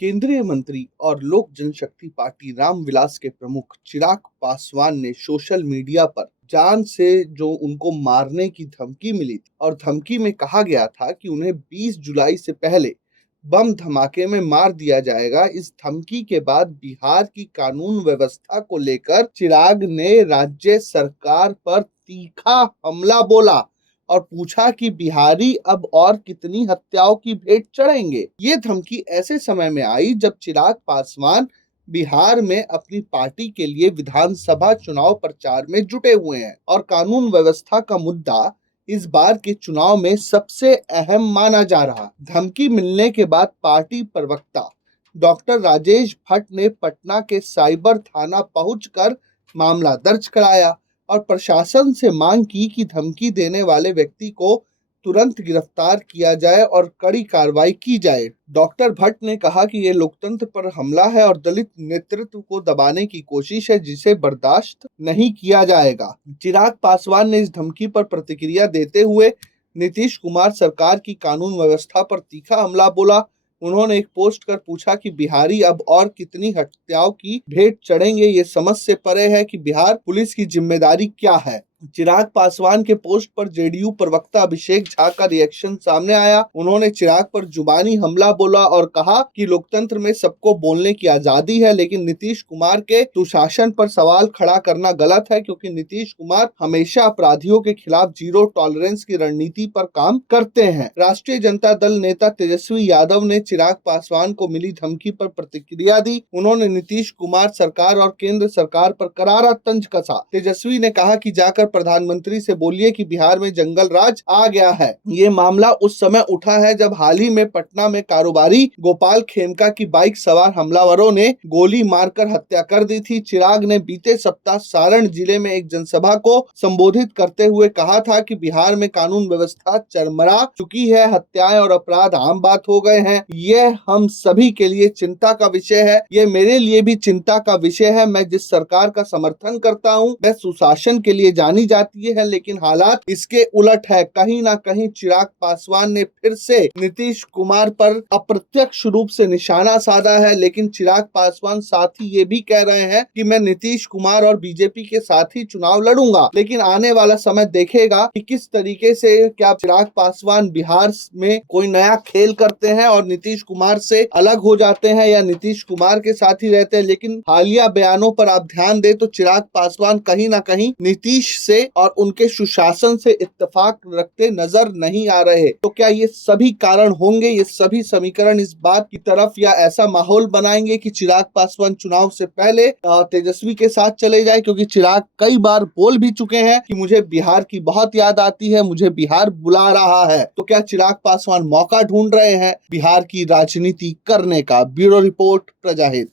केंद्रीय मंत्री और लोक जनशक्ति पार्टी रामविलास के प्रमुख चिराग पासवान ने सोशल मीडिया पर जान से जो उनको मारने की धमकी मिली थी और धमकी में कहा गया था कि उन्हें 20 जुलाई से पहले बम धमाके में मार दिया जाएगा। इस धमकी के बाद बिहार की कानून व्यवस्था को लेकर चिराग ने राज्य सरकार पर तीखा हमला बोला और पूछा कि बिहारी अब और कितनी हत्याओं की भेंट चढ़ेंगे। ये धमकी ऐसे समय में आई जब चिराग पासवान बिहार में अपनी पार्टी के लिए विधानसभा चुनाव प्रचार में जुटे हुए हैं और कानून व्यवस्था का मुद्दा इस बार के चुनाव में सबसे अहम माना जा रहा। धमकी मिलने के बाद पार्टी प्रवक्ता डॉक्टर राजेश भट्ट ने पटना के साइबर थाना पहुंचकर मामला दर्ज कराया और प्रशासन से मांग की कि धमकी देने वाले व्यक्ति को तुरंत गिरफ्तार किया जाए और कड़ी कार्रवाई की जाए। डॉक्टर भट्ट ने कहा कि ये लोकतंत्र पर हमला है और दलित नेतृत्व को दबाने की कोशिश है, जिसे बर्दाश्त नहीं किया जाएगा। चिराग पासवान ने इस धमकी पर प्रतिक्रिया देते हुए नीतीश कुमार सरकार की कानून व्यवस्था पर तीखा हमला बोला। उन्होंने एक पोस्ट कर पूछा कि बिहारी अब और कितनी हत्याओं की भेंट चढ़ेंगे। ये समझ से परे है कि बिहार पुलिस की जिम्मेदारी क्या है। चिराग पासवान के पोस्ट पर जेडीयू प्रवक्ता अभिषेक झा का रिएक्शन सामने आया। उन्होंने चिराग पर जुबानी हमला बोला और कहा कि लोकतंत्र में सबको बोलने की आजादी है, लेकिन नीतीश कुमार के सुशासन पर सवाल खड़ा करना गलत है, क्योंकि नीतीश कुमार हमेशा अपराधियों के खिलाफ जीरो टॉलरेंस की रणनीति पर काम करते हैं। राष्ट्रीय जनता दल नेता तेजस्वी यादव ने चिराग पासवान को मिली धमकी पर प्रतिक्रिया दी। उन्होंने नीतीश कुमार सरकार और केंद्र सरकार पर करारा तंज कसा। तेजस्वी ने कहा कि जाकर प्रधानमंत्री से बोलिए कि बिहार में जंगल राज आ गया है। ये मामला उस समय उठा है जब हाल ही में पटना में कारोबारी गोपाल खेमका की बाइक सवार हमलावरों ने गोली मारकर हत्या कर दी थी। चिराग ने बीते सप्ताह सारण जिले में एक जनसभा को संबोधित करते हुए कहा था कि बिहार में कानून व्यवस्था चरमरा चुकी है, हत्याएं और अपराध आम बात हो गए हैं। यह हम सभी के लिए चिंता का विषय है। ये मेरे लिए भी चिंता का विषय है। मैं जिस सरकार का समर्थन करता हूँ वह सुशासन के लिए जानी जाती है, लेकिन हालात इसके उलट है। कहीं ना कहीं चिराग पासवान ने फिर से नीतीश कुमार पर अप्रत्यक्ष रूप से निशाना साधा है, लेकिन चिराग पासवान साथ ही ये भी कह रहे हैं कि मैं नीतीश कुमार और बीजेपी के साथ ही चुनाव लड़ूंगा, लेकिन आने वाला समय देखेगा कि किस तरीके से क्या चिराग पासवान बिहार में कोई नया खेल करते हैं और नीतीश कुमार से अलग हो जाते हैं या नीतीश कुमार के साथ ही रहते हैं। लेकिन हालिया बयानों पर आप ध्यान दें तो चिराग पासवान कहीं ना कहीं नीतीश से और उनके सुशासन से इत्तेफाक रखते नजर नहीं आ रहे। तो क्या ये सभी कारण होंगे, ये सभी समीकरण इस बात की तरफ या ऐसा माहौल बनाएंगे कि चिराग पासवान चुनाव से पहले तेजस्वी के साथ चले जाए? क्योंकि चिराग कई बार बोल भी चुके हैं कि मुझे बिहार की बहुत याद आती है, मुझे बिहार बुला रहा है। तो क्या चिराग पासवान मौका ढूंढ रहे हैं बिहार की राजनीति करने का? Bureau report, प्रजाहित।